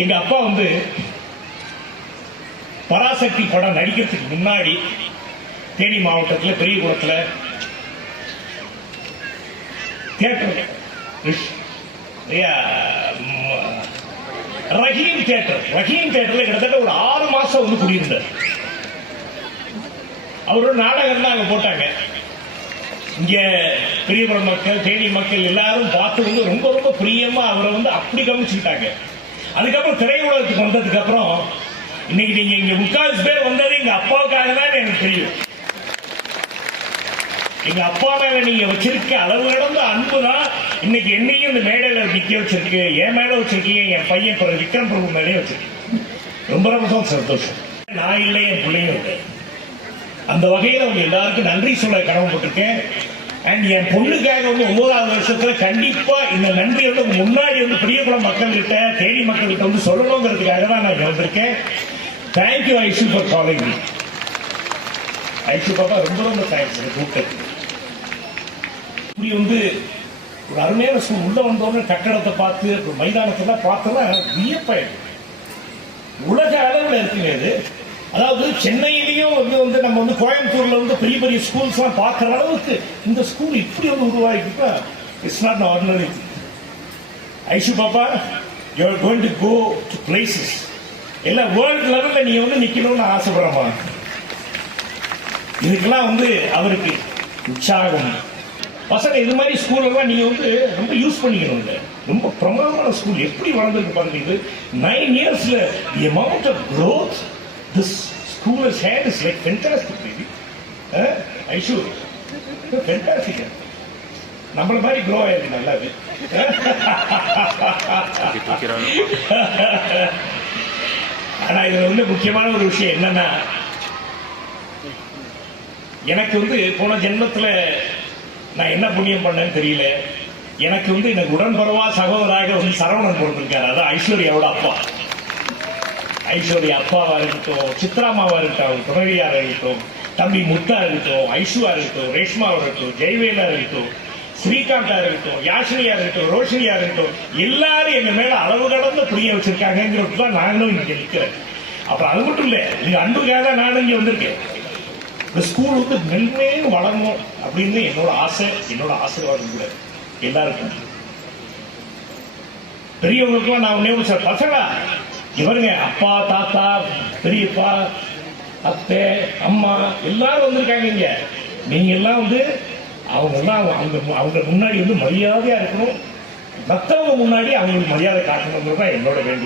எங்க அப்பா வந்து பராசக்தி படம் நடிக்கிறதுக்கு முன்னாடி தேனி மாவட்டத்தில் பெரியகுளத்தில் தியேட்டர் ரஹீம் தியேட்டர்ல கிட்டத்தட்ட ஒரு 6 மாசம் வந்து குடியிருந்தார். அவரோட நாடகம் தான் அங்க போட்டாங்க. இங்க பெரியபுரம் மக்கள், தேனி மக்கள் எல்லாரும் பார்த்து வந்து ரொம்ப ரொம்ப பிரியமா அவரை வந்து அப்படி கவனிச்சுக்கிட்டாங்க. அதுக்கப்புறம் திரையுலகத்துக்கு வந்ததுக்கு அப்புறம் இன்னைக்கு நீங்க இங்க 3/4 பேர் வந்தது எங்க அப்பாவுக்காக தான் எனக்கு தெரியும். எங்க அப்பா மேல நீங்க வச்சிருக்க அளவு கடந்த அன்பு தான் இன்னைக்கு என்னையும் இந்த மேடையில நிக்க வச்சிருக்கு. என் மேல வச்சிருக்கீங்க, என் பையன் விக்ரம் பிரபு மேலேயே வச்சிருக்கீங்க. ரொம்ப ரொம்ப சந்தோஷம். நான் இல்லை, என் பிள்ளையும் இல்லை. அந்த வகையில் அவங்க எல்லாருக்கும் நன்றி சொல்ல கடமைப்பட்டிருக்கேன். அண்ட் என் பொண்ணுக்காக வந்து 9வது வருஷத்துல கண்டிப்பா இந்த நன்றி வந்து முன்னாடி வந்து பெரியகுளம் மக்கள் கிட்ட, தேனி மக்கள் கிட்ட வந்து சொல்லணுங்கிறதுக்காக தான் நான் வந்திருக்கேன். Thank you Aishu for calling me. Aishu பாப்பா ரொம்ப ரொம்ப தேங்க்ஸ் கூப்பிட்டு. இப்படி வந்து ஒரு அருமையான ஸ்கூல் உள்ள வந்தோடனே கட்டடத்தை பார்த்து மைதானத்தை பார்த்தோம்னா வியப்பாயிடும். உலக அளவில் இருக்குங்க இது. அதாவது சென்னையிலையும் வந்து நம்ம வந்து கோயம்புத்தூர்ல வந்து பெரிய பெரிய ஸ்கூல்ஸ் எல்லாம் பார்க்கிற அளவுக்கு இந்த ஸ்கூல் இப்படி வந்து உருவாக்கிட்டா இட்ஸ் நாட் ஆர்டினரி. ஐஷு பாப்பா, you are going to go to places எல்லாம் வேர்ல்டு லெவல்ல நீங்க வந்து நிக்கணும்னு ஆசைப்படுறமா. இதுக்கெல்லாம் வந்து அவருக்கு உற்சாகம். பசங்க இது மாதிரி ஸ்கூல் எல்லாம் நீங்க வந்து ரொம்ப யூஸ் பண்ணிக்கணும். ரொம்ப பிரமாதமான ஸ்கூல் எப்படி வளர்ந்துருக்கு பாருங்க. இது 9 இயர்ஸ்ல the amount of growth this school has had is like fantastic, baby. Aishu, fantastic. நம்மள மாதிரி grow ஆயிருக்கு நல்லாவே. ஆனா இதுல வந்து முக்கியமான ஒரு விஷயம் என்னன்னா, எனக்கு வந்து போன ஜென்மத்துல நான் என்ன புண்ணியம் பண்ணேன்னு தெரியல. எனக்கு வந்து எனக்கு உடன்பரவா சகோதராக வந்து சரவணன் பிறந்திருக்காரு. அதான் ஐஸ்வர்யாவோட அப்பா. ஐஸ்வர்யா அப்பாவா இருக்கட்டும், சித்ராமாவா இருக்கட்டும், துணைவியாரா இருக்கட்டும், தம்பி முத்தா இருக்கட்டும், ஐஷுவா இருக்கட்டும், ரேஷ்மாவா இருக்கட்டும், ஜெய்வேலா இருக்கட்டும், ஸ்ரீகாந்தா இருக்கட்டும், யாஷினியா இருக்கட்டும், ரோஷினியா இருக்கட்டும், எல்லாரும் எங்க மேல அளவு கடந்த புரிய வச்சிருக்காங்கிறது தான் நானும் இங்க நிக்கிறேன். அப்புறம் அது மட்டும் இல்ல, நீங்க அன்புக்காக தான் நானும் இங்க வந்திருக்கேன். இந்த ஸ்கூல் வந்து மென்மேலும் வளரணும் அப்படின்னு என்னோட ஆசை, என்னோட ஆசீர்வாதம் கூட எல்லாருக்கும். பெரியவங்களுக்குலாம் நான் ஒன்னே சார் பசங்களா இவருங்க அப்பா, தாத்தா, பெரியப்பா, அத்தை, அம்மா எல்லாரும் வந்திருக்காங்க இங்க. நீங்க எல்லாம் வந்து அவங்க எல்லாம் அவங்க முன்னாடி வந்து மரியாதையா இருக்கணும். மற்றவங்க முன்னாடி அவங்களுக்கு மரியாதை காட்டணுங்கிறது தான் என்னோட வேண்டுகோள்.